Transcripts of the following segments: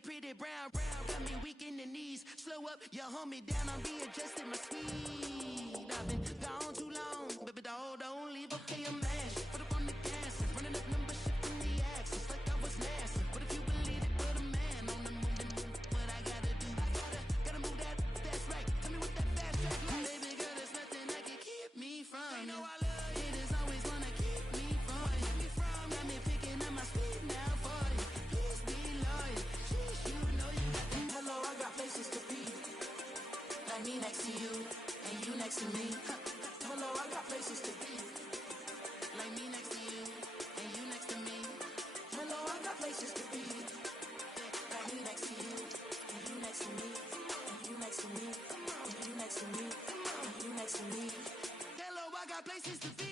pretty, pretty brown, brown. Got me weak in the knees. Slow up, you hold me down. I'm readjusting my speed. I've been gone too long, baby doll, don't leave. Okay, I'm mad. Put up on the gas, running up numbers, shifting the axis like I was NASA. But if you believe it, put a man on the moon. What I gotta do? Gotta move that. That's right. Tell me what that fast track like. Baby girl, there's nothing that can keep me from. You know I love you. It is always wanna keep me from. Got me picking up my speed now for you. Please be loyal. Jeez, you know you got that. Hello, I got places to be. Like me next to you, and you next to me. Hello, I got places to be. Like me next to you, and you next to me. Hello, I got places to be. Like me next to you, and you next to me. And you next to me, and you next to me. And you next to me. Hello, I got places to be.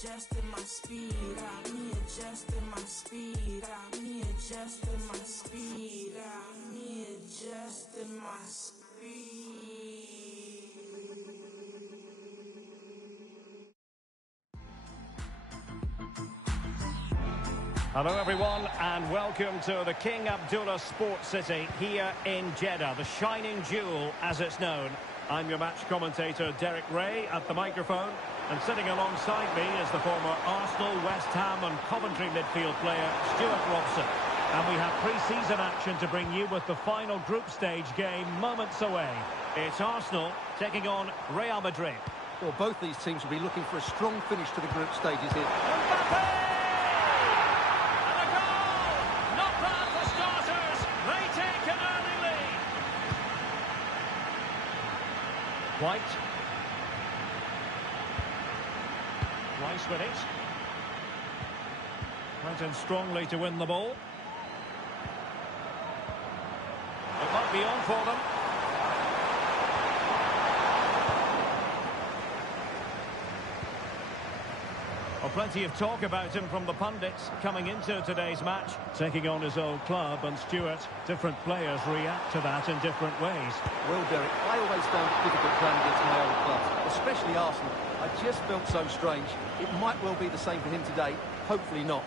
Adjusting my speed, me adjusting my speed, me adjusting my speed, me adjusting my speed. Hello everyone and welcome to the King Abdullah Sports City here in Jeddah, the shining jewel as it's known. I'm your match commentator Derek Ray at the microphone, and sitting alongside me is the former Arsenal, West Ham and Coventry midfield player Stuart Robson. And we have pre-season action to bring you with the final group stage game moments away. It's Arsenal taking on Real Madrid. Well, both these teams will be looking for a strong finish to the group stages here. Mbappe! And a goal! Not bad for starters. They take an early lead. White. Rice with it. Went in strongly to win the ball. It might be on for them. Well, plenty of talk about him from the pundits coming into today's match, taking on his old club. And Stuart, different players react to that in different ways. Well, Derek, I always found it difficult playing against my old clubs, especially Arsenal. I just felt so strange. It might well be the same for him today. Hopefully not.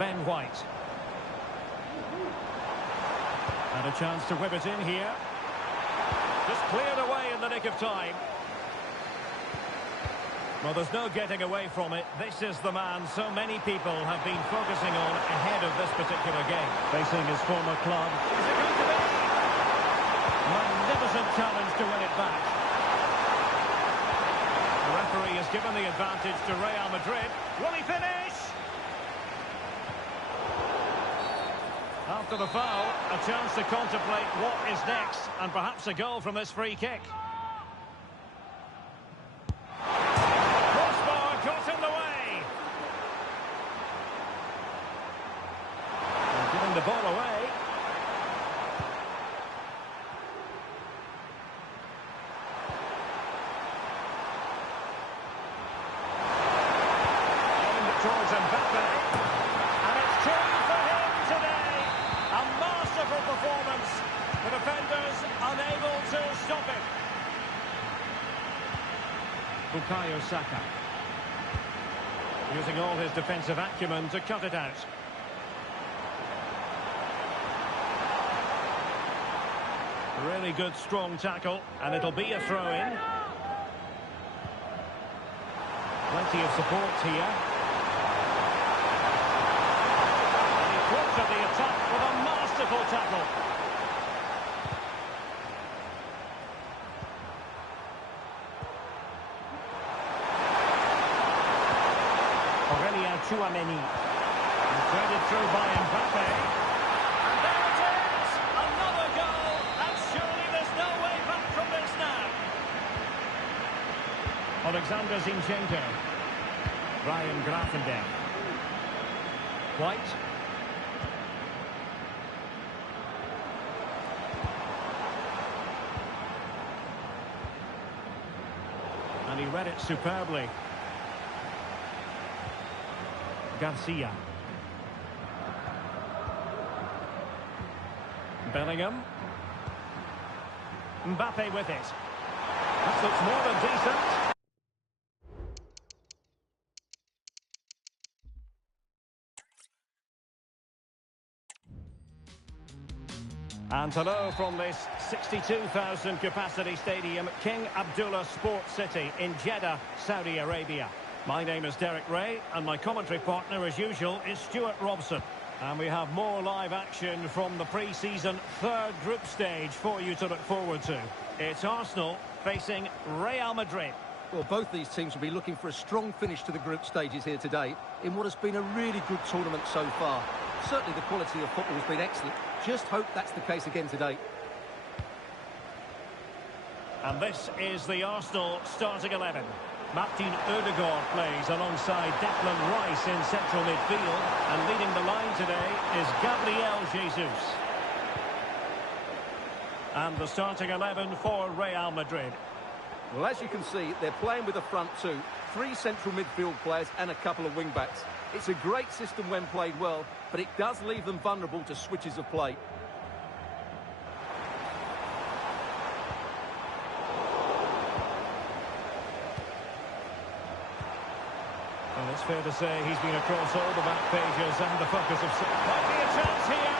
Ben White. And a chance to whip it in here. Just cleared away in the nick of time. Well, there's no getting away from it. This is the man so many people have been focusing on ahead of this particular game. Facing his former club. Is it going to be? Magnificent challenge to win it back. The referee has given the advantage to Real Madrid. Will he finish? After the foul, a chance to contemplate what is next, and perhaps a goal from this free kick. Crossbar got in the way. They're giving the ball away. Aimed towards Mbappe. And it's true for him today. performance. The defenders unable to stop it. Bukayo Saka. Using all his defensive acumen to cut it out. Really good, strong tackle, and it'll be a throw-in. Plenty of support here. And he thwarted the attack with a masterful tackle. Threaded through by Mbappe. And there it is! Another goal! And surely there's no way back from this now. Alexander Zinchenko. Ryan Grafendam. White. And he read it superbly. Garcia. Bellingham. Mbappe with it. That looks more than decent. And hello from this 62,000 capacity stadium, King Abdullah Sports City in Jeddah, Saudi Arabia. My name is Derek Ray, and my commentary partner, as usual, is Stuart Robson. And we have more live action from the pre-season third group stage for you to look forward to. It's Arsenal facing Real Madrid. Well, both these teams will be looking for a strong finish to the group stages here today in what has been a really good tournament so far. Certainly the quality of football has been excellent. Just hope that's the case again today. And this is the Arsenal starting 11. Martin Odegaard plays alongside Declan Rice in central midfield. And leading the line today is Gabriel Jesus. And the starting 11 for Real Madrid. Well, as you can see, they're playing with a front two, 3 central midfield players and a couple of wing-backs. It's a great system when played well, but it does leave them vulnerable to switches of play. Well, it's fair to say he's been across all the back pages and the focus of... Might be a chance here.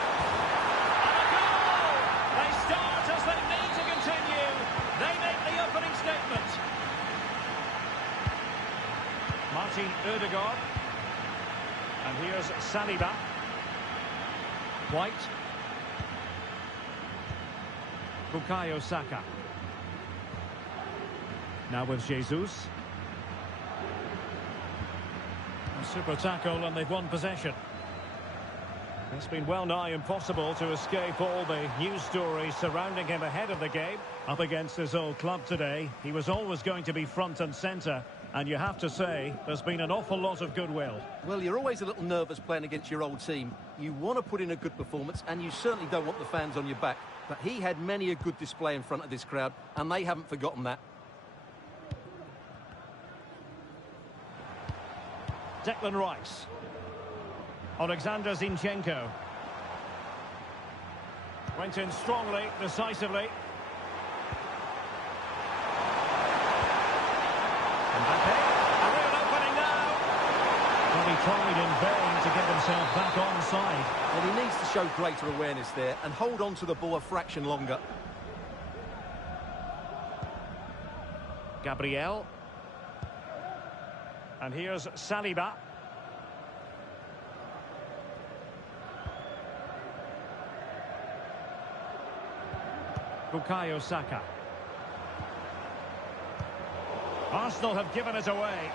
And a goal! They start as they need to continue. They make the opening statement. Martin Odegaard. And here's Saliba. White. Bukayo Saka. Now with Jesus. Super tackle, and they've won possession. It's been well nigh impossible to escape all the news stories surrounding him ahead of the game. Up against his old club today, he was always going to be front and centre, and you have to say there's been an awful lot of goodwill. Well, you're always a little nervous playing against your old team. You want to put in a good performance, and you certainly don't want the fans on your back. But he had many a good display in front of this crowd, and they haven't forgotten that. Declan Rice. Alexander Zinchenko. Went in strongly, decisively. Mbappe, a real opening now. But he tried in vain to get himself back onside. Well, he needs to show greater awareness there and hold on to the ball a fraction longer. Gabriel. And here's Saliba. Bukayo Saka. Arsenal have given it away.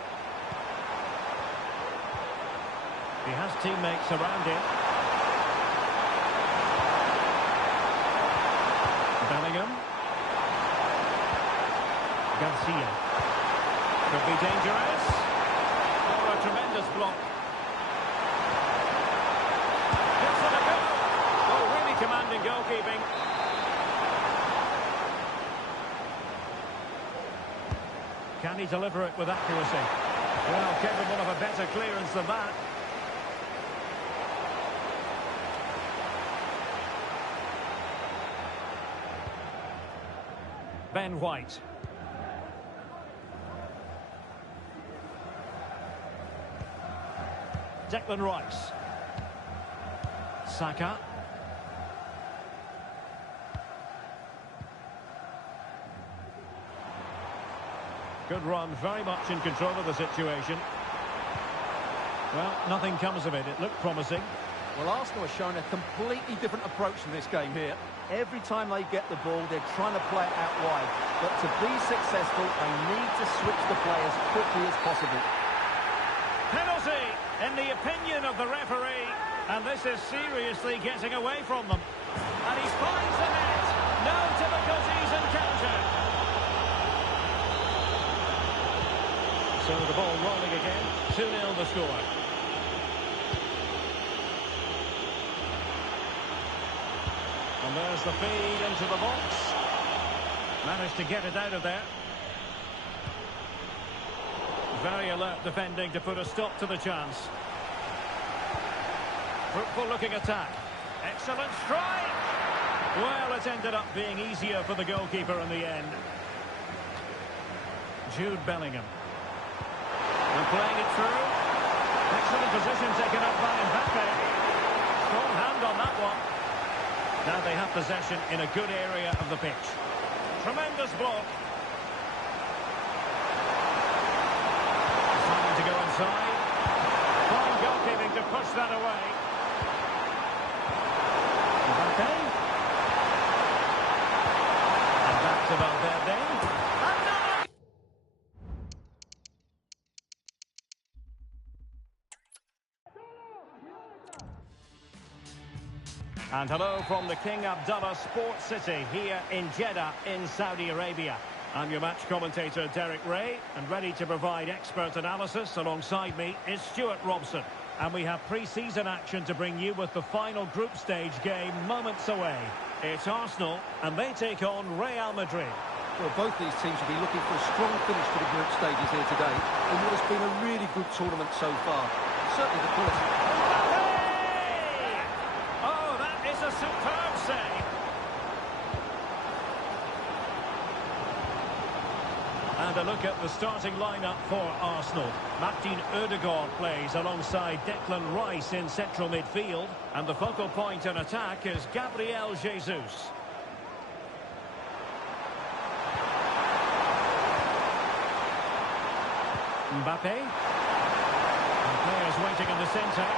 He has teammates around him. Bellingham. Garcia. Could be dangerous. Oh, a tremendous block. Gives it a go. Oh, really commanding goalkeeping. Can he deliver it with accuracy? Well, capable of a better clearance than that. Ben White. Declan Rice. Saka. Good run, very much in control of the situation. Well, nothing comes of it. It looked promising. Well, Arsenal have shown a completely different approach in this game here. Every time they get the ball, they're trying to play it out wide. But to be successful, they need to switch the play as quickly as possible. Penalty, in the opinion of the referee. And this is seriously getting away from them. And he finds the net. No difficulties encountered. So the ball rolling again. 2-0 the score. And there's the feed into the box. Managed to get it out of there. Very alert defending to put a stop to the chance. Fruitful looking attack. Excellent strike. Well, it ended up being easier for the goalkeeper in the end. Jude Bellingham. And playing it through. Excellent position taken up by Mbappe. Strong hand on that one. Now they have possession in a good area of the pitch. Tremendous block. Deciding to go inside. Fine goalkeeping to push that away. Mbappe. And back to Valverde. And hello from the King Abdullah Sports City here in Jeddah in Saudi Arabia. I'm your match commentator Derek Ray, and ready to provide expert analysis alongside me is Stuart Robson. And we have pre-season action to bring you with the final group stage game moments away. It's Arsenal and they take on Real Madrid. Well, both these teams will be looking for a strong finish to the group stages here today in what has been a really good tournament so far. Certainly the quality. A superb save. And a look at the starting lineup for Arsenal. Martin Ødegaard plays alongside Declan Rice in central midfield. And the focal point in attack is Gabriel Jesus. Mbappe. And players waiting in the centre.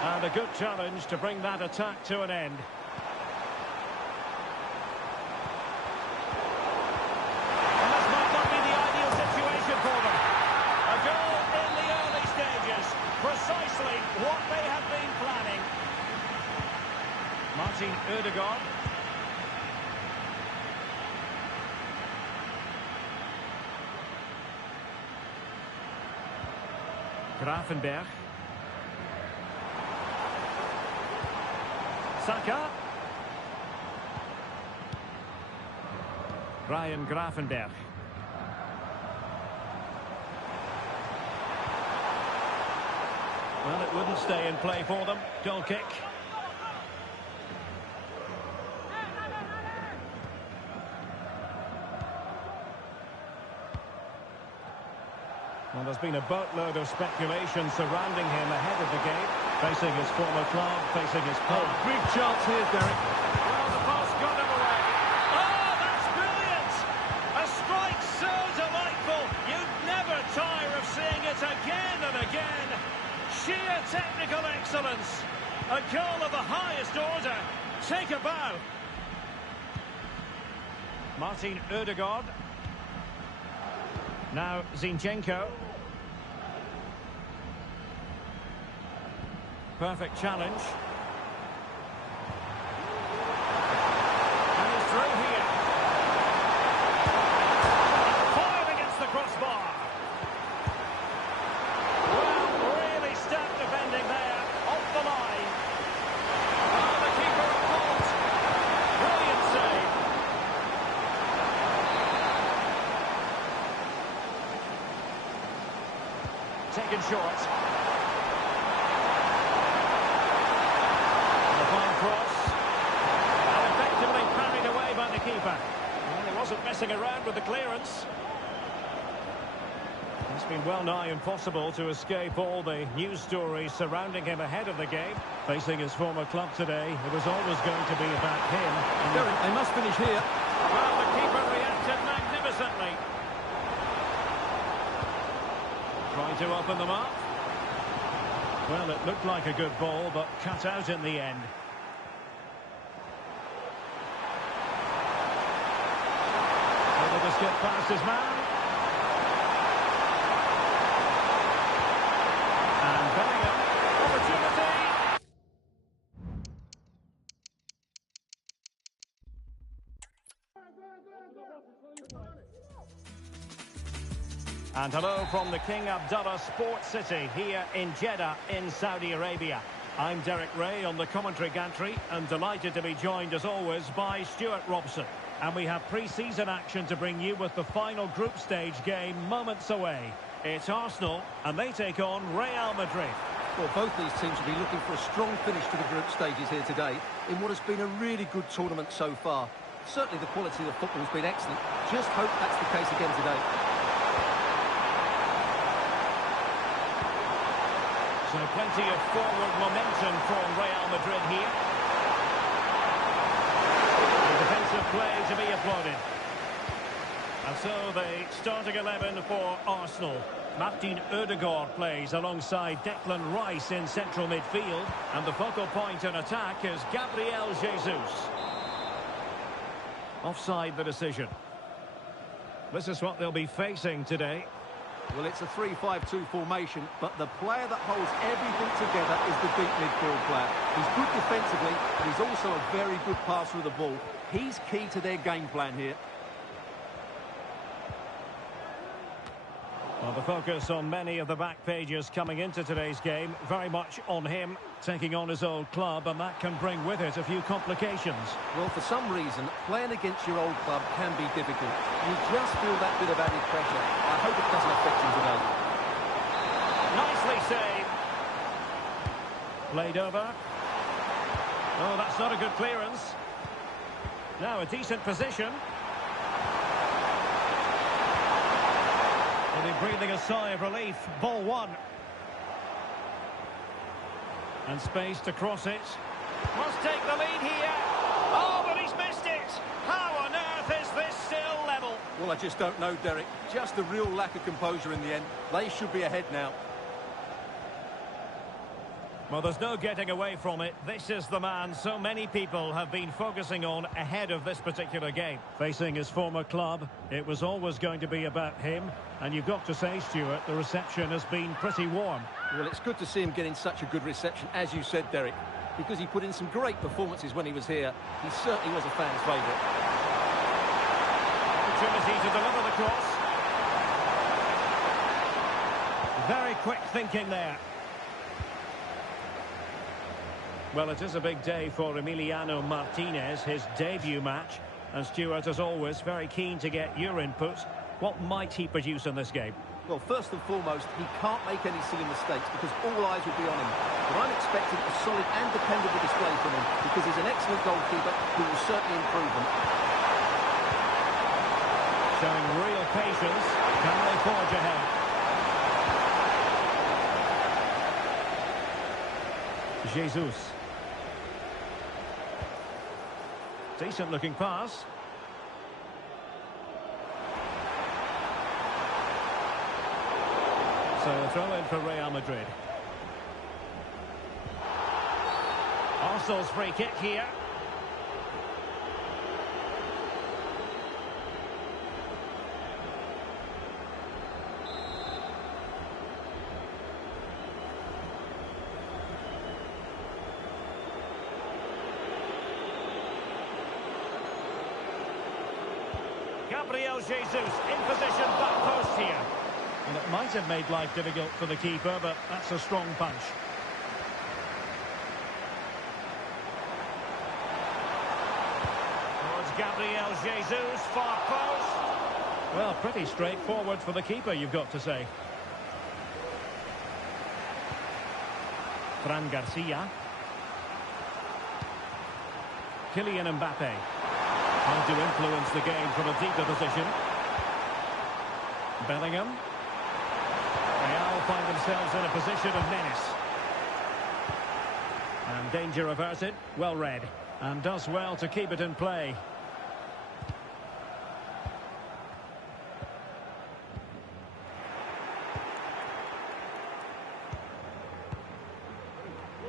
And a good challenge to bring that attack to an end. And this might not be the ideal situation for them. A goal in the early stages. Precisely what they have been planning. Martin Ødegaard. Gravenberch. Saka. Ryan Gravenberch. Well, it wouldn't stay in play for them. Goal kick. Well, there's been a boatload of speculation surrounding him ahead of the game. Facing his former club, facing his club. Oh, big chance here, Derek. Well, the pass got him away. Oh, that's brilliant! A strike so delightful, you'd never tire of seeing it again and again. Sheer technical excellence. A goal of the highest order. Take a bow. Martin Ødegaard. Now Zinchenko. Perfect challenge. And he's through here. Fired against the crossbar. Well, really stout defending there. Off the line. Oh, the keeper at fault. Brilliant save. Taken short. Cross. And effectively parried away by the keeper. Well, he wasn't wasn't messing around with the clearance. It's been well nigh impossible to escape all the news stories surrounding him ahead of the game. Facing his former club today, it was always going to be about him. They must finish here. Well, the keeper reacted magnificently. Trying to open them up. Well, it looked like a good ball, but cut out in the end. Able to skip past his man. And Bellingham, opportunity. And hello from the King Abdullah Sports City here in Jeddah in Saudi Arabia. I'm Derek Ray on the commentary gantry and delighted to be joined as always by Stuart Robson. And we have pre-season action to bring you with the final group stage game moments away. It's Arsenal and they take on Real Madrid. Well, both these teams will be looking for a strong finish to the group stages here today in what has been a really good tournament so far. Certainly the quality of the football has been excellent. Just hope that's the case again today. So plenty of forward momentum from Real Madrid here. The defensive play to be applauded. And so the starting 11 for Arsenal. Martin Ødegaard plays alongside Declan Rice in central midfield. And the focal point in attack is Gabriel Jesus. Offside the decision. This is what they'll be facing today. Well, it's a 3-5-2 formation, but the player that holds everything together is the deep midfield player. He's good defensively, but he's also a very good passer of the ball. He's key to their game plan here. Well, the focus on many of the back pages coming into today's game, very much on him, taking on his old club, and that can bring with it a few complications. Well, for some reason, playing against your old club can be difficult. You just feel that bit of added pressure. I hope it doesn't affect him today. Nicely saved. Played over. Oh, that's not a good clearance. Now a decent position. Will be breathing a sigh of relief. Ball one. And space to cross it. Must take the lead here. Oh, but he's missed it. How on earth is this still level? Well, I just don't know, Derek. Just a real lack of composure in the end. They should be ahead now. Well, there's no getting away from it. This is the man so many people have been focusing on ahead of this particular game. Facing his former club, it was always going to be about him. And you've got to say, Stuart, the reception has been pretty warm. Well, it's good to see him getting such a good reception, as you said, Derek, because he put in some great performances when he was here. He certainly was a fan's favourite. Opportunity to deliver the cross. Very quick thinking there. Well, it is a big day for Emiliano Martinez, his debut match. And Stuart, as always, very keen to get your input. What might he produce in this game? Well, first and foremost, he can't make any silly mistakes because all eyes will be on him. But I'm expecting a solid and dependable display from him because he's an excellent goalkeeper who will certainly improve them. Showing real patience. Can they forge ahead? Jesus. Decent looking pass. So a throw in for Real Madrid. Arsenal's free kick here. Gabriel Jesus in position, back post here. And it might have made life difficult for the keeper, but that's a strong punch. Towards Gabriel Jesus, far post. Well, pretty straightforward for the keeper, you've got to say. Fran Garcia. Kylian Mbappe. Trying to influence the game from a deeper position. Bellingham. Real find themselves in a position of menace. And danger averted. Well read. And does well to keep it in play.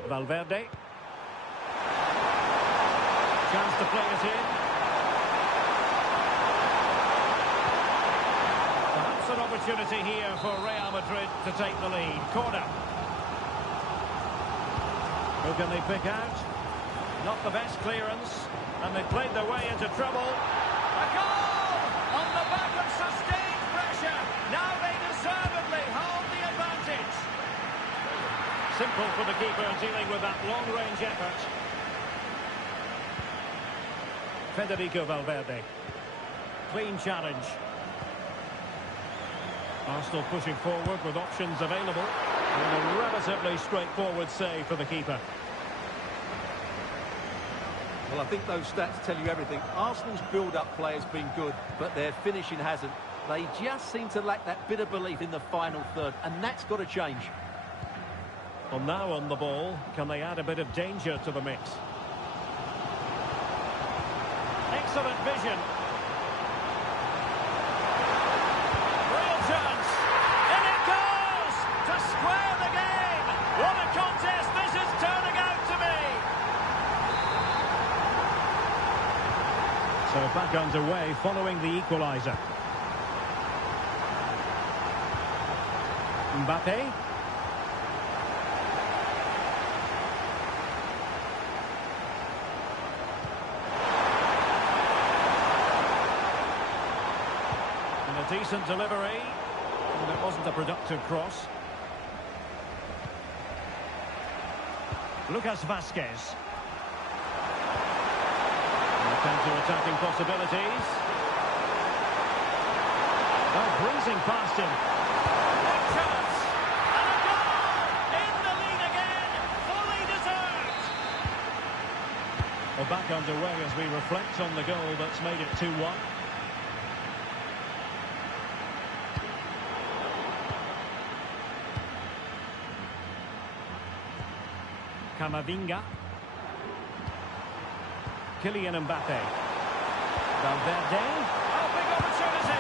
Valverde. Chance to play it in. Perhaps an opportunity here for Real Madrid to take the lead. Corner. Who can they pick out? Not the best clearance. And they played their way into trouble. A goal! On the back of sustained pressure. Now they deservedly hold the advantage. Simple for the keeper dealing with that long-range effort. Federico Valverde. Clean challenge. Arsenal pushing forward with options available. And a relatively straightforward save for the keeper. Well, I think those stats tell you everything. Arsenal's build-up play has been good, but their finishing hasn't. They just seem to lack that bit of belief in the final third, and that's got to change. Well, now on the ball, can they add a bit of danger to the mix? Excellent vision. Real chance. In it goes! To square the game! What a contest this is turning out to be! So back underway following the equaliser. Mbappe. Decent delivery, and it wasn't a productive cross. Lucas Vazquez. Counter-attacking possibilities. Oh, breezing past him. What chance! And a goal! In the lead again! Fully deserved! Well, back underway as we reflect on the goal that's made it 2-1. Camavinga. Kylian Mbappe. Valverde. Oh, big opportunity!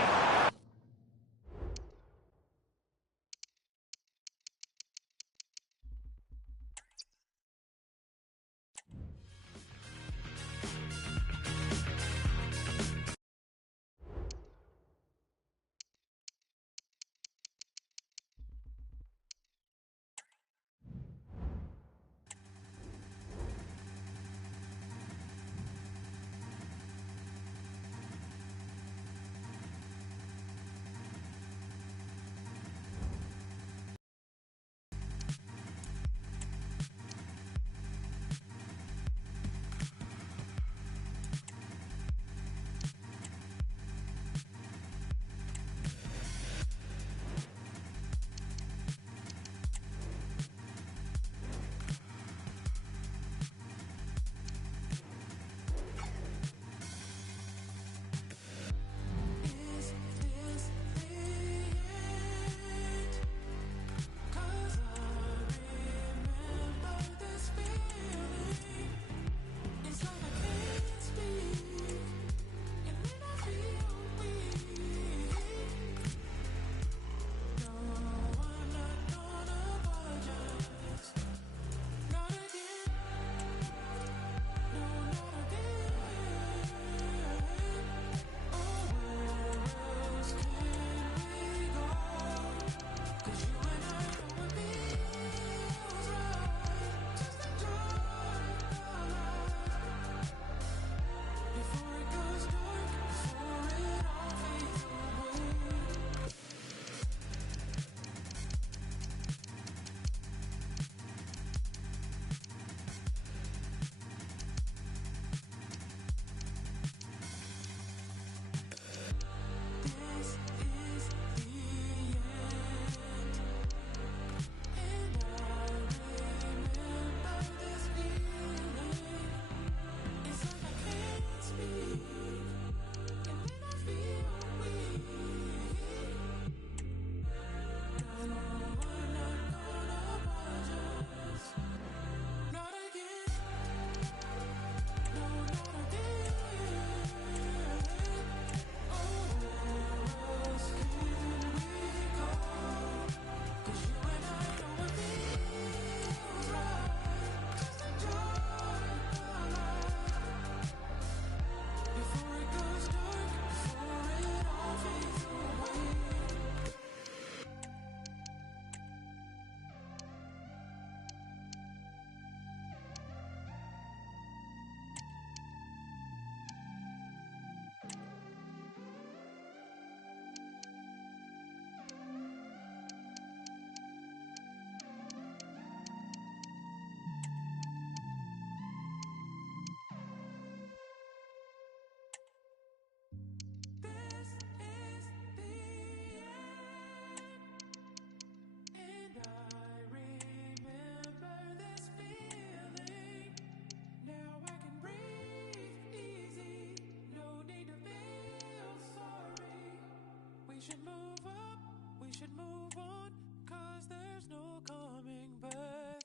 should move on, 'cause there's no coming back.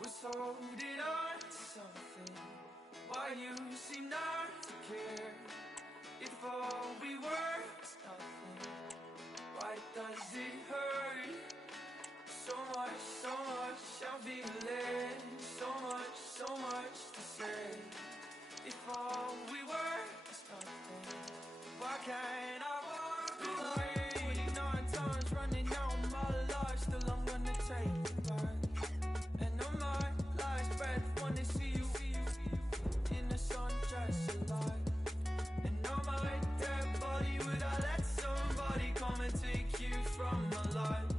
Was holding on to something, why you seem not to care. If all we were was nothing, why does it hurt? So much I'm feeling, so much to say. If all we were was nothing, why can't I walk away? 49 times running out of my life, still I'm gonna take it back. And on my last breath, wanna see you in the sundress alive. And on my dead body, would I let somebody come and take you from my life?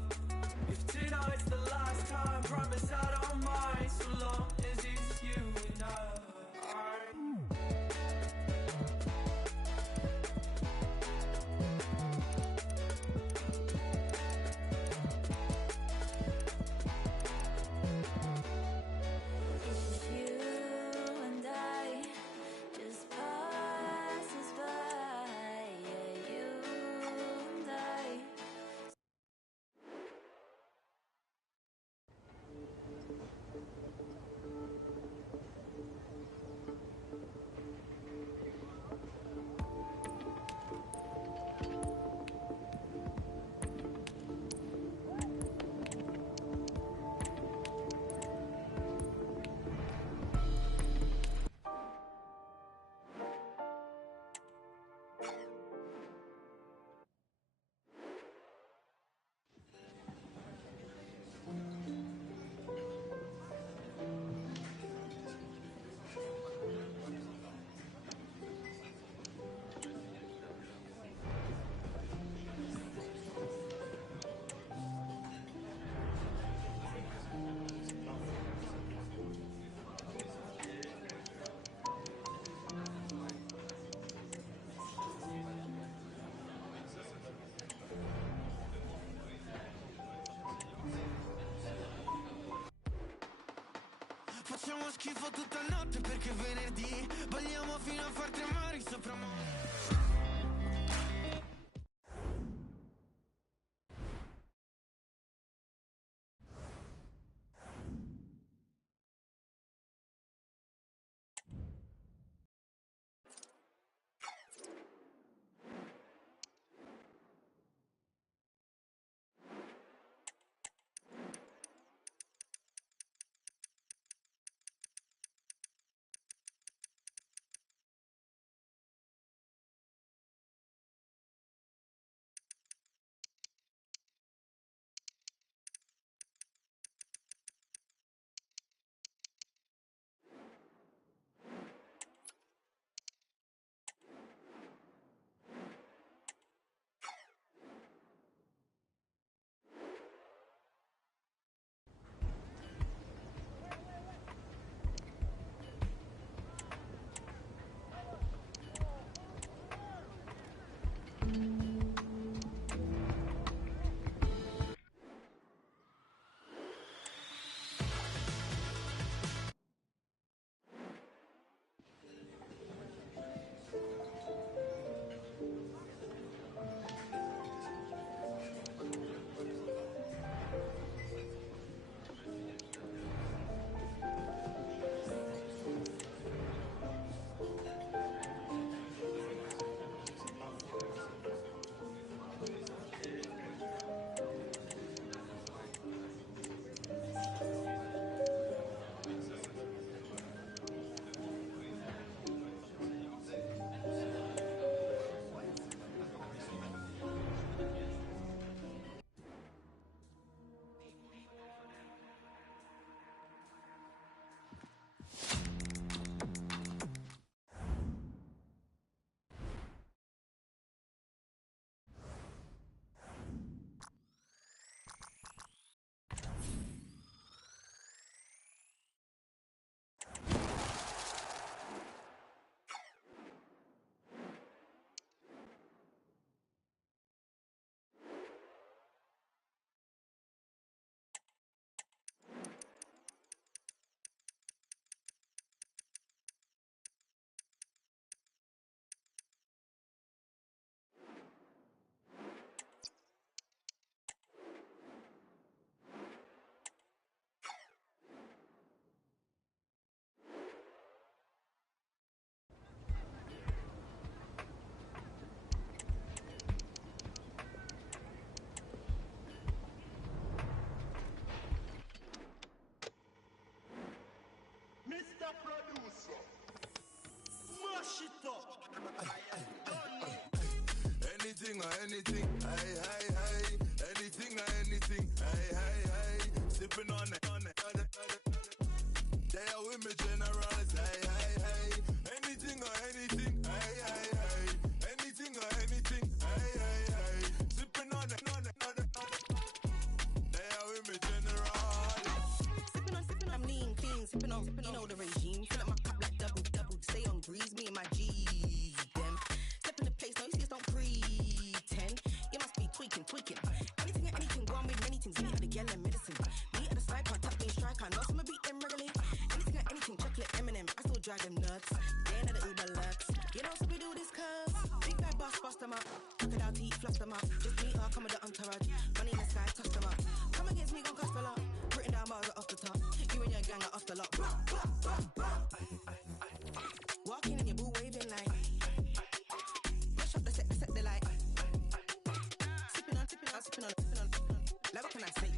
If tonight's the last time, promise I don't mind, so long as it's you and I. It's just you and I, just passes by. Yeah, you and I. Facciamo schifo tutta notte perché è venerdì. Balliamo fino a far tremare i soprammobili. Mr. Producer, mash it up. Anything or anything, hey, hey, hey. Anything or anything, hey, hey, hey. Sipping on it, They are with me, generals, hey, hey, hey. Anything or anything, hey, hey, hey. Anything or anything, hey, hey, hey. Sipping on it, They are with me, generals. Sipping on, I'm lean, clean, sipping on, you know the regime. Fill up my cup like double, stay on grease, me and my G's, them. Step in the place, no, you see us don't pretend. You must be tweaking. Anything and anything, go on with many things. Me at the yellow medicine. Me at the sniper, top being striker. No, some beat them regularly. Anything and anything, chocolate M&M. I still drag them nuts. They ain't at the Uber lux. You know, so we do this cuz. Big bad boss, bust them up. Crocodile teeth, fluff them up. Just me, come with the entourage. Money in the sky, touch them up. Come against me, gon' cost a lot. Written down bars are off the top. You and your gang are off the lot. Walking in your boo waving like. Push up the set the light. Sipping on. Like what can I say?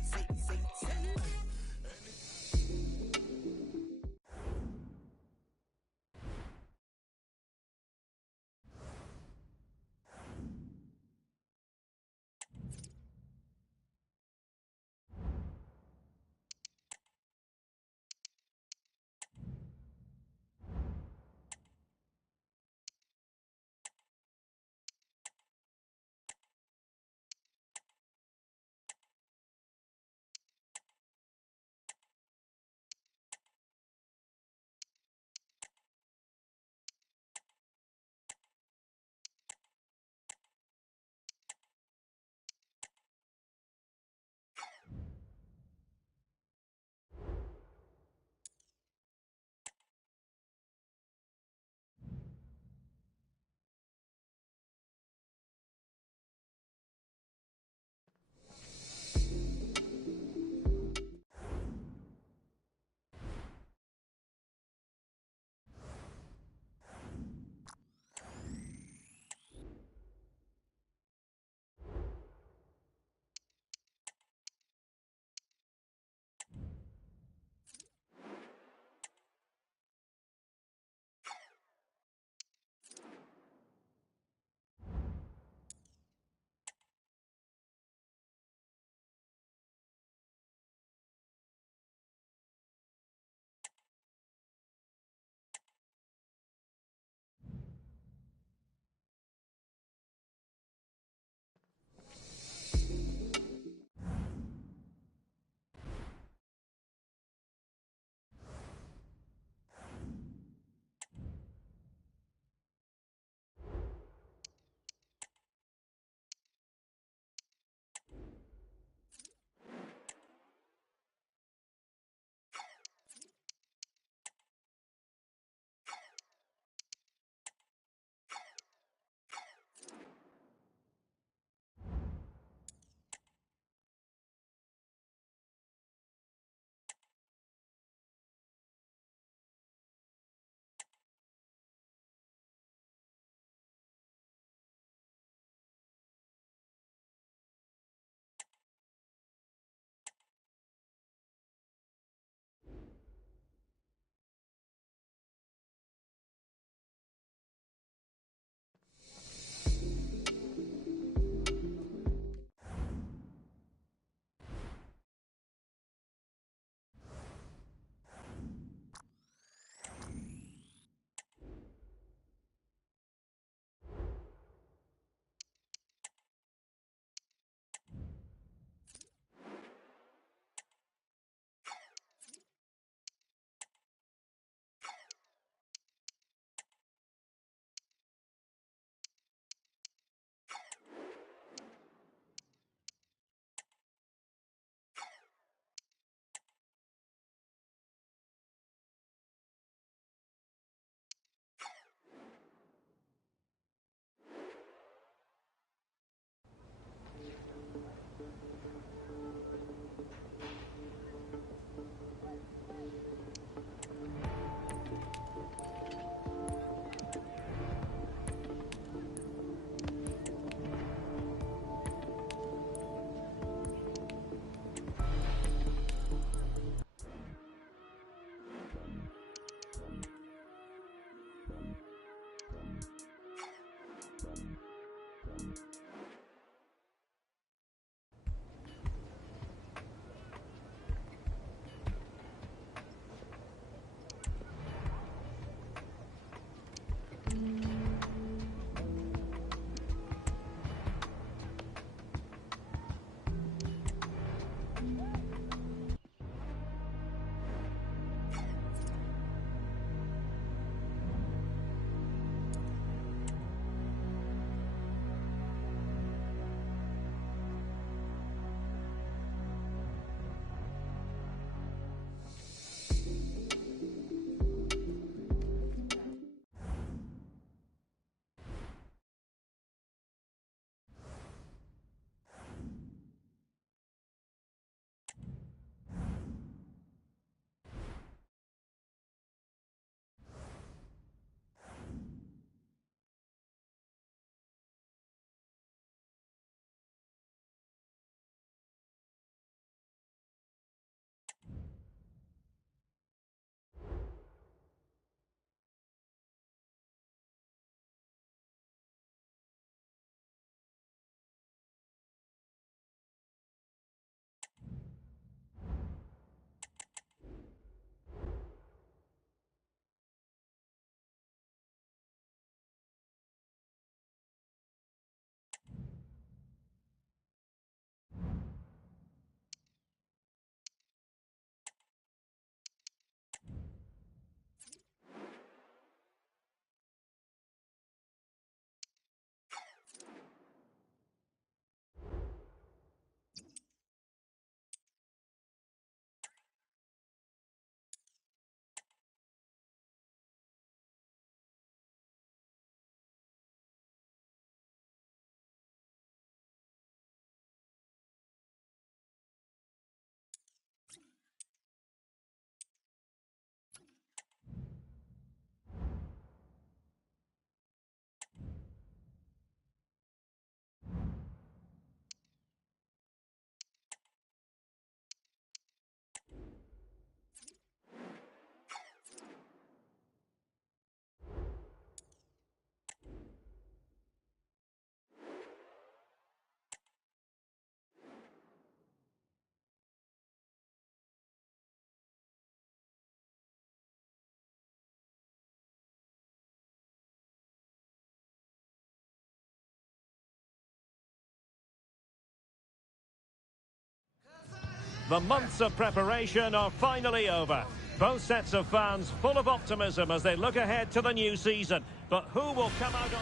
The months of preparation are finally over. Both sets of fans full of optimism as they look ahead to the new season. But who will come out on...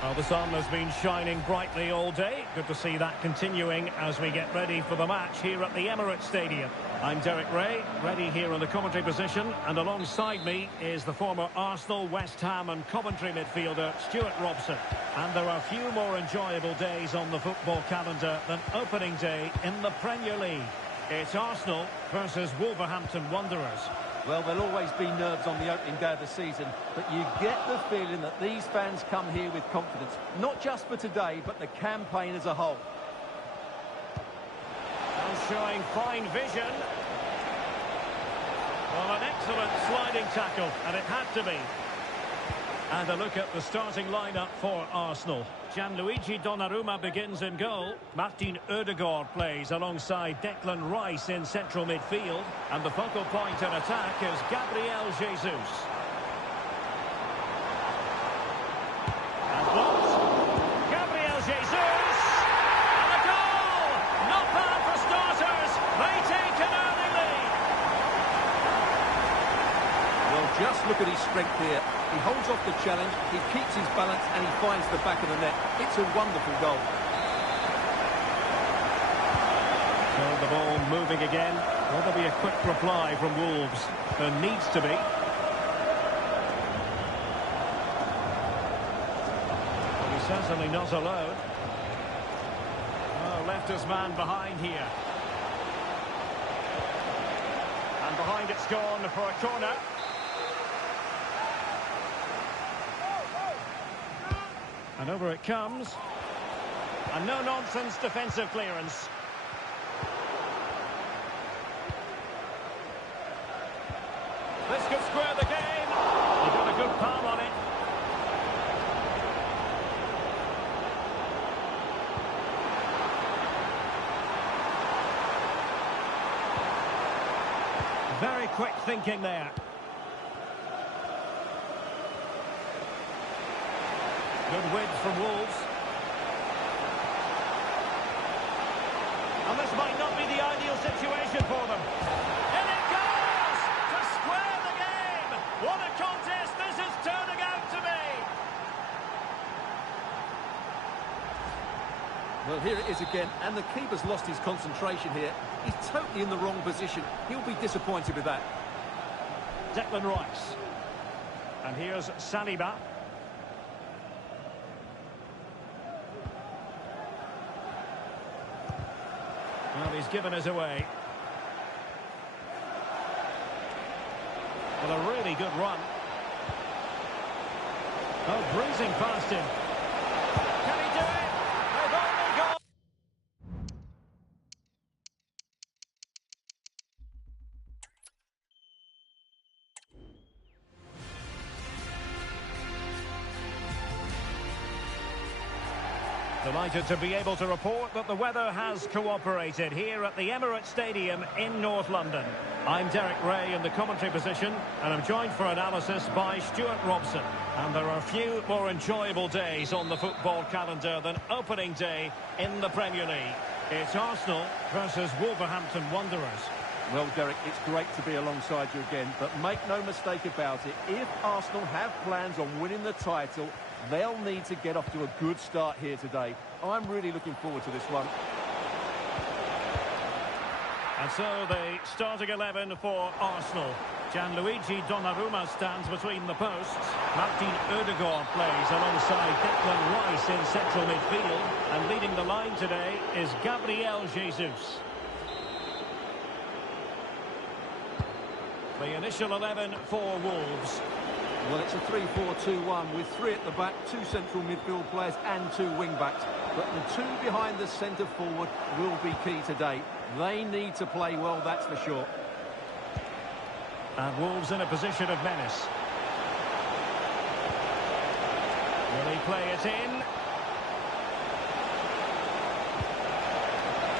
Well, the sun has been shining brightly all day. Good to see that continuing as we get ready for the match here at the Emirates Stadium. I'm Derek Ray, ready here in the commentary position, and alongside me is the former Arsenal, West Ham and Coventry midfielder Stuart Robson. And there are few more enjoyable days on the football calendar than opening day in the Premier League. It's Arsenal versus Wolverhampton Wanderers. Well, there'll always be nerves on the opening day of the season, but you get the feeling that these fans come here with confidence, not just for today, but the campaign as a whole. And showing fine vision. Well, an excellent sliding tackle, and it had to be. And a look at the starting lineup for Arsenal. Gianluigi Donnarumma begins in goal. Martin Ødegaard plays alongside Declan Rice in central midfield. And the focal point in attack is Gabriel Jesus. And blocked. Gabriel Jesus! And a goal! Not bad for starters. They take an early lead. Well, just look at his strength here. He holds off the challenge, he keeps his balance, and he finds the back of the net. It's a wonderful goal. So the ball moving again. Will there be a quick reply from Wolves? There needs to be. But he's certainly not alone. Oh, left his man behind here. And behind it's gone for a corner. And over it comes. And no-nonsense defensive clearance. This could square the game. He got a good palm on it. Very quick thinking there. Good width from Wolves. And this might not be the ideal situation for them. And it goes to square the game. What a contest this is turning out to be. Well, here it is again, and the keeper's lost his concentration here. He's totally in the wrong position. He'll be disappointed with that. Declan Rice. And here's Saliba. Well, he's given us away. Well, a really good run. Oh, breezing past him. Can he do it? They've only got... Delighted to be able to report that the weather has cooperated here at the Emirates Stadium in North London. I'm Derek Ray in the commentary position, and I'm joined for analysis by Stuart Robson. And there are few more enjoyable days on the football calendar than opening day in the Premier League. It's Arsenal versus Wolverhampton Wanderers. Well, Derek, it's great to be alongside you again, but make no mistake about it, if Arsenal have plans on winning the title, they'll need to get off to a good start here today. I'm really looking forward to this one. And so the starting 11 for Arsenal. Gianluigi Donnarumma stands between the posts. Martin Ødegaard plays alongside Declan Rice in central midfield. And leading the line today is Gabriel Jesus. The initial 11 for Wolves. Well, it's a 3-4-2-1 with 3 at the back, 2 central midfield players and 2 wing-backs. But the 2 behind the centre forward will be key today. They need to play well, that's for sure. And Wolves in a position of menace. Will he play it in?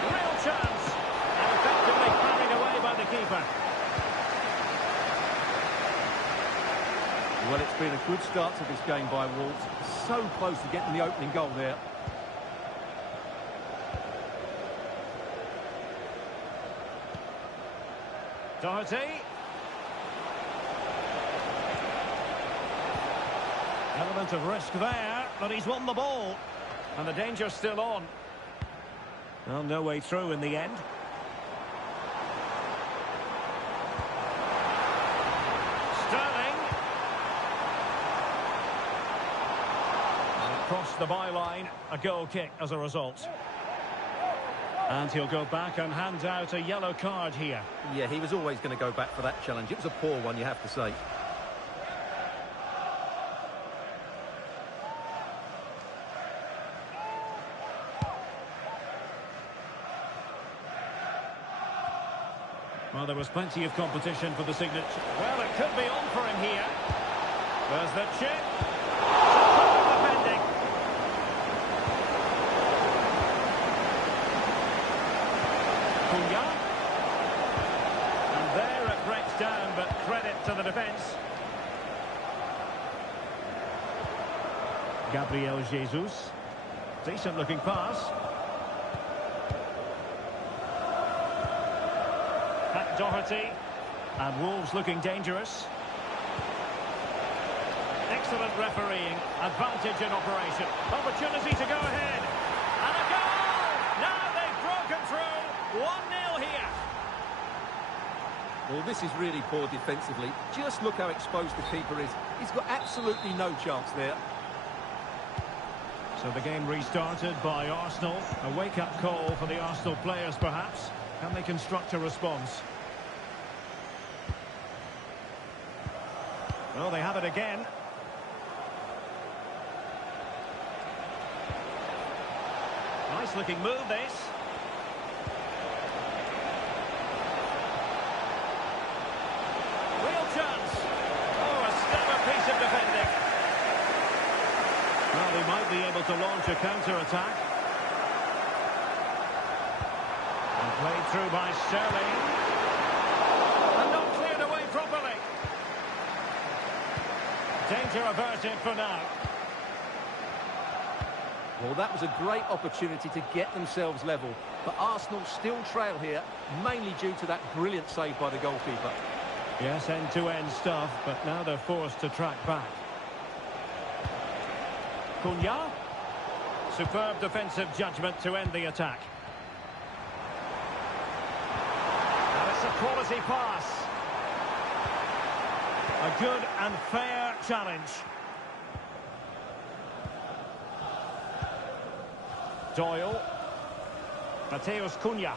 Real chance! And effectively carried away by the keeper. Well, it's been a good start to this game by Wolves. So close to getting the opening goal there. Doherty. Element of risk there, but he's won the ball. And the danger's still on. Well, no way through in the end. Sterling. And across the byline, a goal kick as a result. And he'll go back and hand out a yellow card here. Yeah, he was always going to go back for that challenge. It was a poor one, you have to say. Well, there was plenty of competition for the signature. Well, it could be on for him here. There's the chip. Defending. Cunha. And there it breaks down, but credit to the defence. Gabriel Jesus. Decent looking pass. Doherty, and Wolves looking dangerous. Excellent refereeing, advantage in operation. Opportunity to go ahead. And a goal! Now they've broken through. 1-0 here. Well, this is really poor defensively. Just look how exposed the keeper is. He's got absolutely no chance there. So the game restarted by Arsenal. A wake-up call for the Arsenal players, perhaps. Can they construct a response? Well, they have it again. Nice looking move, this. Real chance. Oh, a stellar piece of defending. Well, they might be able to launch a counter-attack. And played through by Sterling. And not cleared away properly. Danger averted for now. Well, that was a great opportunity to get themselves level. But Arsenal still trail here, mainly due to that brilliant save by the goalkeeper. Yes, end-to-end stuff, but now they're forced to track back. Cunha. Superb defensive judgment to end the attack. And it's a quality pass. A good and fair challenge. Doyle. Mateus Cunha.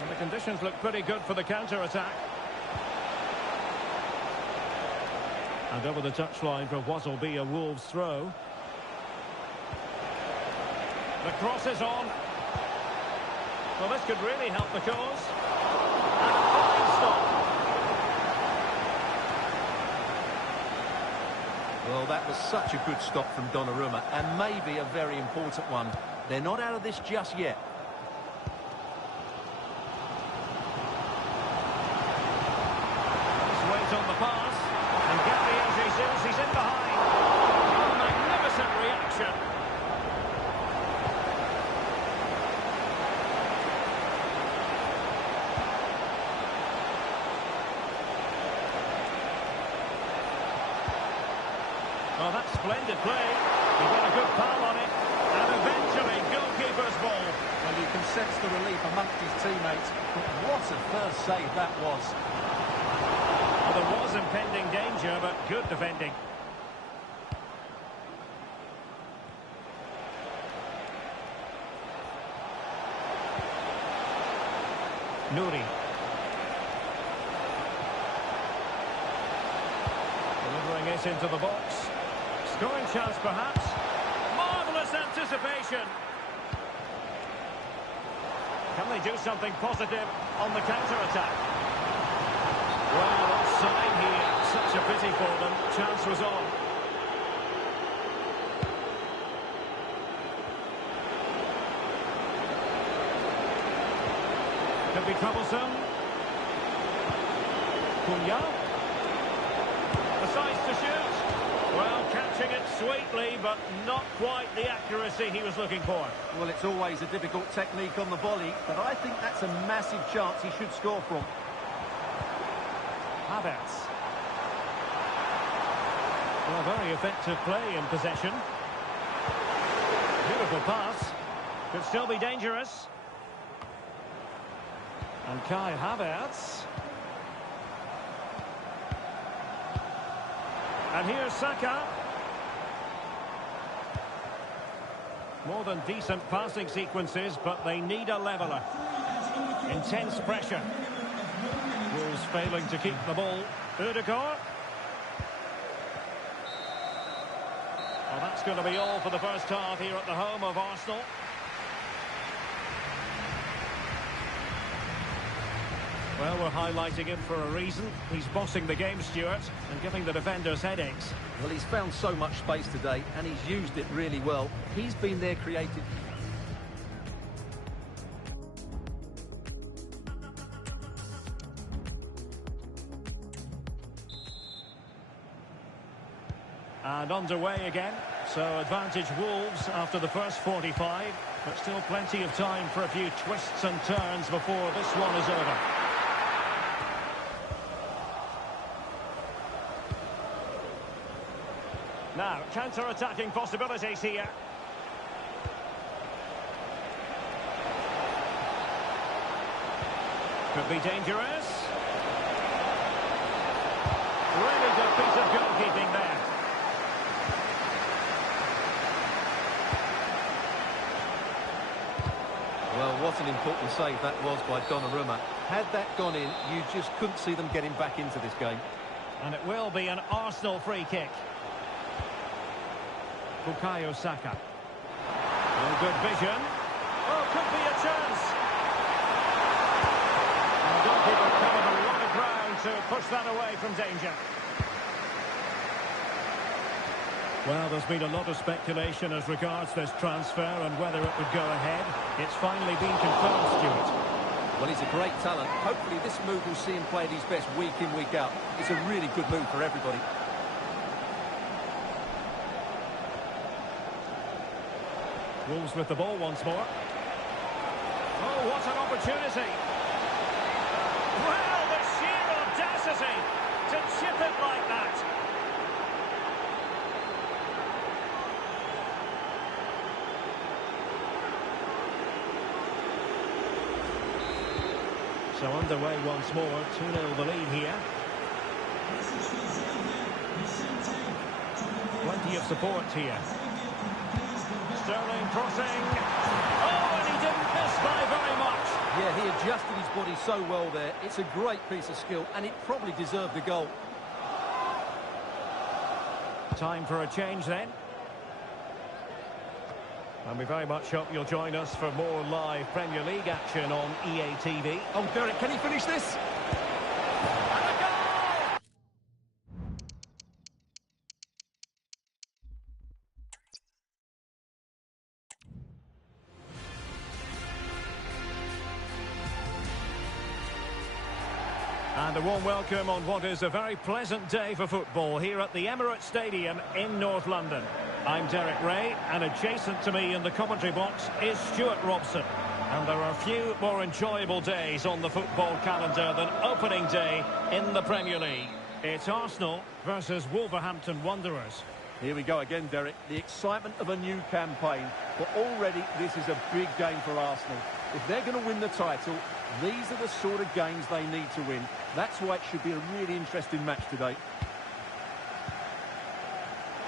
And the conditions look pretty good for the counter-attack. And over the touchline for what will be a Wolves throw. The cross is on. Well, this could really help the cause. And a fine stop. Well, that was such a good stop from Donnarumma, and maybe a very important one. They're not out of this just yet. Nice weight on the pass. And Gabriel Jesus, he's in behind. Oh, magnificent reaction. Well, that's splendid play. He got a good foul on it. And eventually, goalkeeper's ball. Well, you can sense the relief amongst his teammates. But what a first save that was. Well, there was impending danger, but good defending. Nouri. Delivering it into the box. Scoring chance, perhaps. Marvellous anticipation. Can they do something positive on the counter-attack? Well, offside here. Such a pity for them. Chance was on. Could be troublesome. Cunha. Decides to shoot. Well, catching it sweetly, but not quite the accuracy he was looking for. Well, it's always a difficult technique on the volley, but I think that's a massive chance he should score from. Havertz. Well, very effective play in possession. Beautiful pass. Could still be dangerous. And Kai Havertz. And here's Saka. More than decent passing sequences, but they need a leveller. Intense pressure. Wolves failing to keep the ball. Ødegaard. Well, that's going to be all for the first half here at the home of Arsenal. Well, we're highlighting him for a reason. He's bossing the game, Stuart, and giving the defenders headaches. Well, he's found so much space today, and he's used it really well. He's been there creative. And underway again. So advantage Wolves after the first 45, but still plenty of time for a few twists and turns before this one is over. Now, counter-attacking possibilities here. Could be dangerous. Really good piece of goalkeeping there. Well, what an important save that was by Donnarumma. Had that gone in, you just couldn't see them getting back into this game. And it will be an Arsenal free kick. Bukayo Saka. Oh, good vision. Oh, could be a chance. And the goalkeeper covered a lot of ground to push that away from danger. Well, there's been a lot of speculation as regards this transfer and whether it would go ahead. It's finally been confirmed, Stuart. Well, he's a great talent. Hopefully this move will see him play at his best week in, week out. It's a really good move for everybody. Wolves with the ball once more. Oh, what an opportunity. Well, the sheer audacity to chip it like that. So underway once more, 2-0 the lead here. Plenty of support here. Sterling crossing. Oh, and he didn't miss by very much. Yeah, he adjusted his body so well there. It's a great piece of skill, and it probably deserved the goal. Time for a change then. And we very much hope you'll join us for more live Premier League action on EA TV. Oh, Derek, can he finish this? And a goal! And a warm welcome on what is a very pleasant day for football here at the Emirates Stadium in North London. I'm Derek Ray, and adjacent to me in the commentary box is Stuart Robson. And there are few more enjoyable days on the football calendar than opening day in the Premier League. It's Arsenal versus Wolverhampton Wanderers. Here we go again, Derek. The excitement of a new campaign. But already this is a big game for Arsenal. If they're going to win the title, these are the sort of games they need to win. That's why it should be a really interesting match today.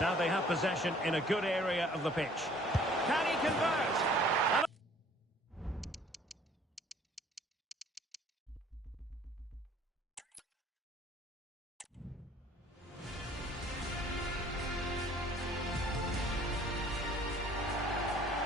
Now they have possession in a good area of the pitch. Can he convert?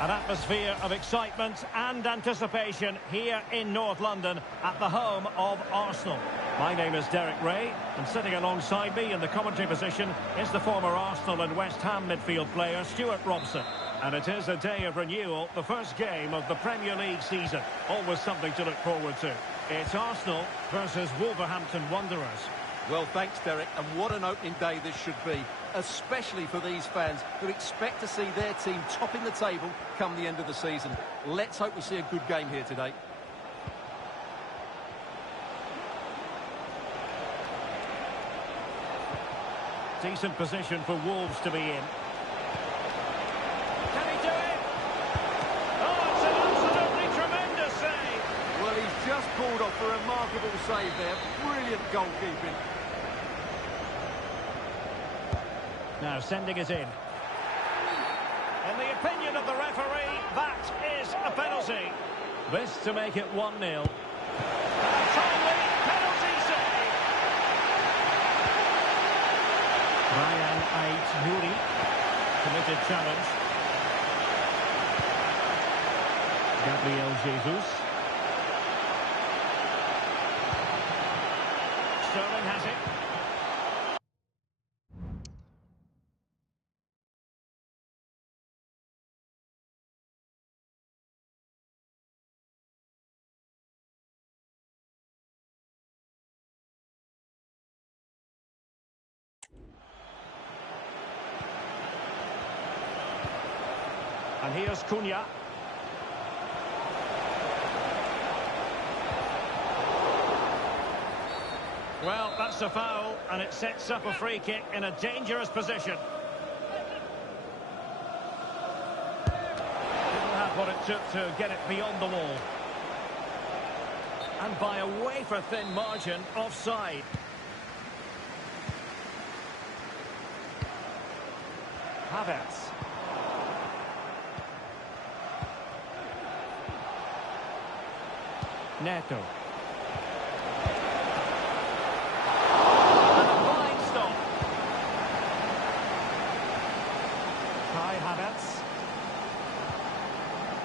And an atmosphere of excitement and anticipation here in North London at the home of Arsenal. My name is Derek Ray, and sitting alongside me in the commentary position is the former Arsenal and West Ham midfield player Stuart Robson. And it is a day of renewal, the first game of the Premier League season. Always something to look forward to. It's Arsenal versus Wolverhampton Wanderers. Well, thanks, Derek, and what an opening day this should be, especially for these fans who expect to see their team topping the table come the end of the season. Let's hope we see a good game here today. Decent position for Wolves to be in. Can he do it? Oh, it's an absolutely tremendous save. Well, he's just pulled off a remarkable save there. Brilliant goalkeeping. Now sending it in. In the opinion of the referee, that is a penalty. This to make it 1-0. A timely penalty save. Ryan Ait-Nouri. Committed challenge. Gabriel Jesus. Sterling has it. And here's Cunha. Well, that's a foul, and it sets up a free kick in a dangerous position. Didn't have what it took to get it beyond the wall. And by a wafer-thin margin, offside. Havertz. Neto. And a fine stop. Kai Havertz.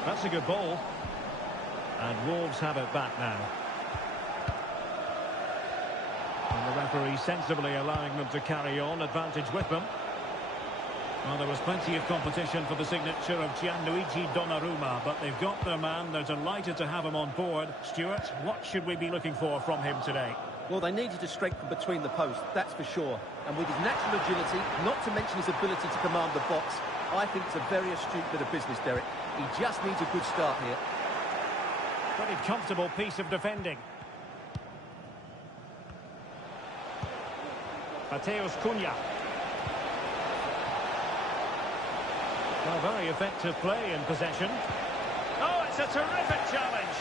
That's a good ball. And Wolves have it back now. And the referee sensibly allowing them to carry on, advantage with them. Well, there was plenty of competition for the signature of Gianluigi Donnarumma, but they've got their man. They're delighted to have him on board. Stuart, what should we be looking for from him today? Well, they needed to strengthen between the posts, that's for sure. And with his natural agility, not to mention his ability to command the box, I think it's a very astute bit of business, Derek. He just needs a good start here. Pretty comfortable piece of defending. Mateus Cunha. Well, very effective play in possession. Oh, it's a terrific challenge.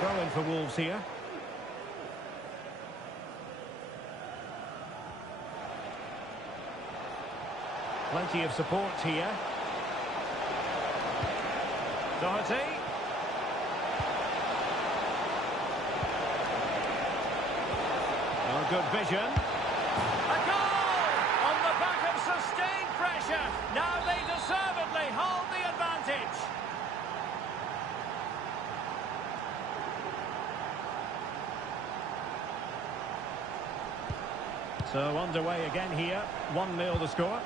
Throw in for Wolves here. Plenty of support here. Doherty. Oh, good vision. A goal! On the back of sustained pressure. Now they deservedly hold the advantage. So underway again here. 1-0 the score.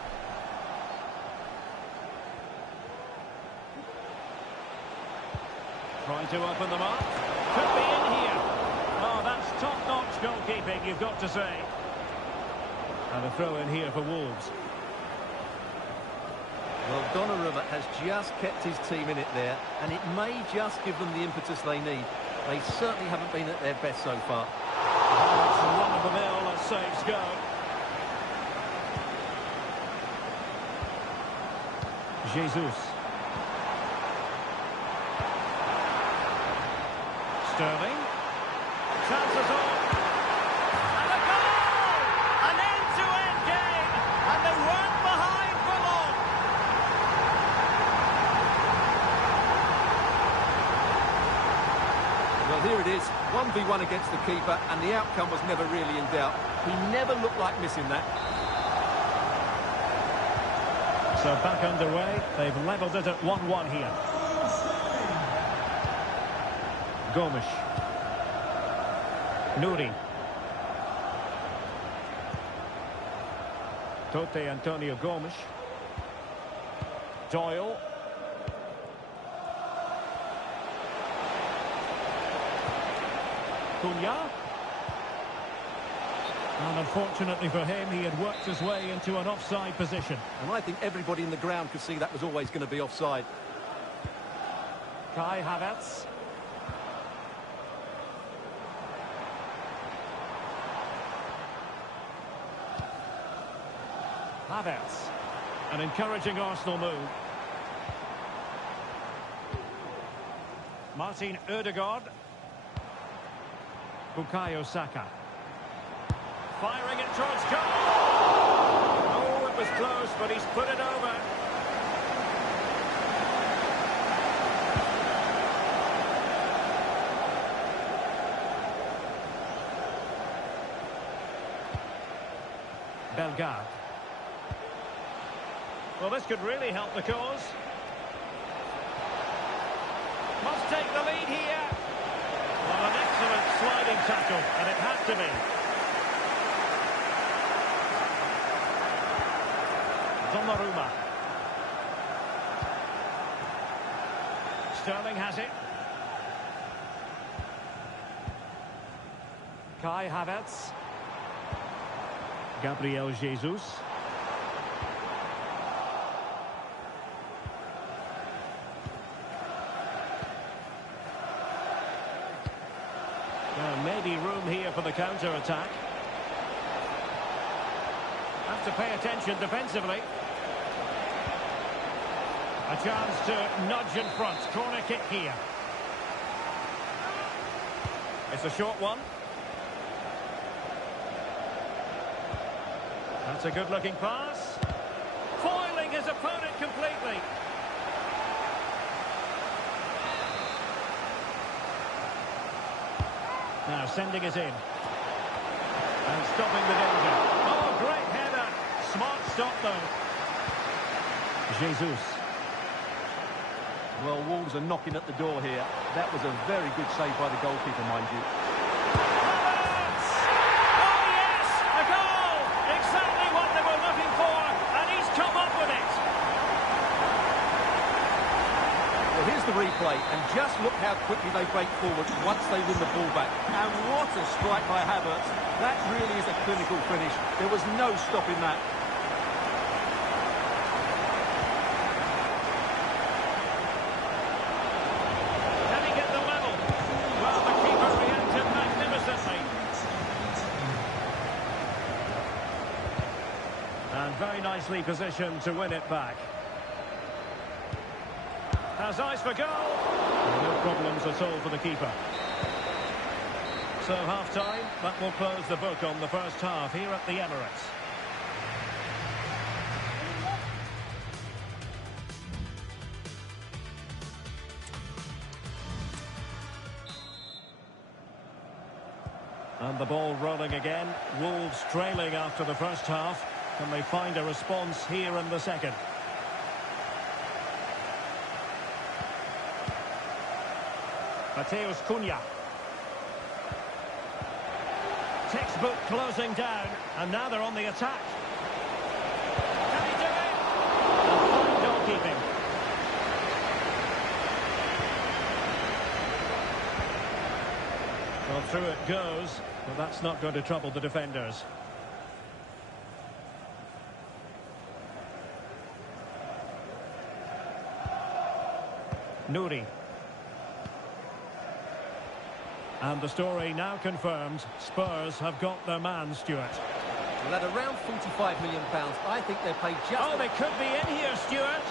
Trying to open them up. Could be in here. Oh, that's top-notch goalkeeping, you've got to say. And a throw in here for Wolves. Well, Donnarumma has just kept his team in it there, and it may just give them the impetus they need. They certainly haven't been at their best so far. That's run-of-the-mill as saves go. Jesus. Sterling. Chances on. And a goal! An end-to-end game. And they weren't behind for long. Well, here it is, 1v1 against the keeper, and the outcome was never really in doubt. He never looked like missing that. So back underway. They've levelled it at 1-1 here. Gomes. Nouri. Tote Antonio Gomes. Doyle. Cunha. And unfortunately for him, he had worked his way into an offside position. And I think everybody in the ground could see that was always going to be offside. Kai Havertz. Havertz. An encouraging Arsenal move. Martin Ødegaard. Bukayo Saka. Firing it towards goal! Oh, it was close, but he's put it over. Bellegarde. Well, this could really help the cause. Must take the lead here. Well, an excellent sliding tackle, and it had to be. Donnarumma. Sterling has it. Kai Havertz. Gabriel Jesus. Well, maybe room here for the counter-attack. Have to pay attention defensively. A chance to nudge in front. Corner kick here. It's a short one. That's a good-looking pass. Foiling his opponent completely. Now sending it in. And stopping the danger. Oh, great header. Smart stop, though. Jesus. Well, Wolves are knocking at the door here. That was a very good save by the goalkeeper, mind you. Havertz! Oh, yes! A goal! Exactly what they were looking for, and he's come up with it. Well, here's the replay, and just look how quickly they break forward once they win the ball back. And what a strike by Havertz. That really is a clinical finish. There was no stopping that. Can he get the level? Well, the keeper reacted magnificently. And very nicely positioned to win it back. Has eyes for goal. No problems at all for the keeper. So half-time, that will close the book on the first half here at the Emirates. And the ball rolling again. Wolves trailing after the first half. Can they find a response here in the second? Mateus Cunha. Textbook closing down, and now they're on the attack. Can he do it? And fine goalkeeping. Well, through it goes, but that's not going to trouble the defenders. Nouri. And the story now confirmed. Spurs have got their man, Stuart. Well, at around £45 million, I think they're paid just... Oh, they could be in here, Stuart.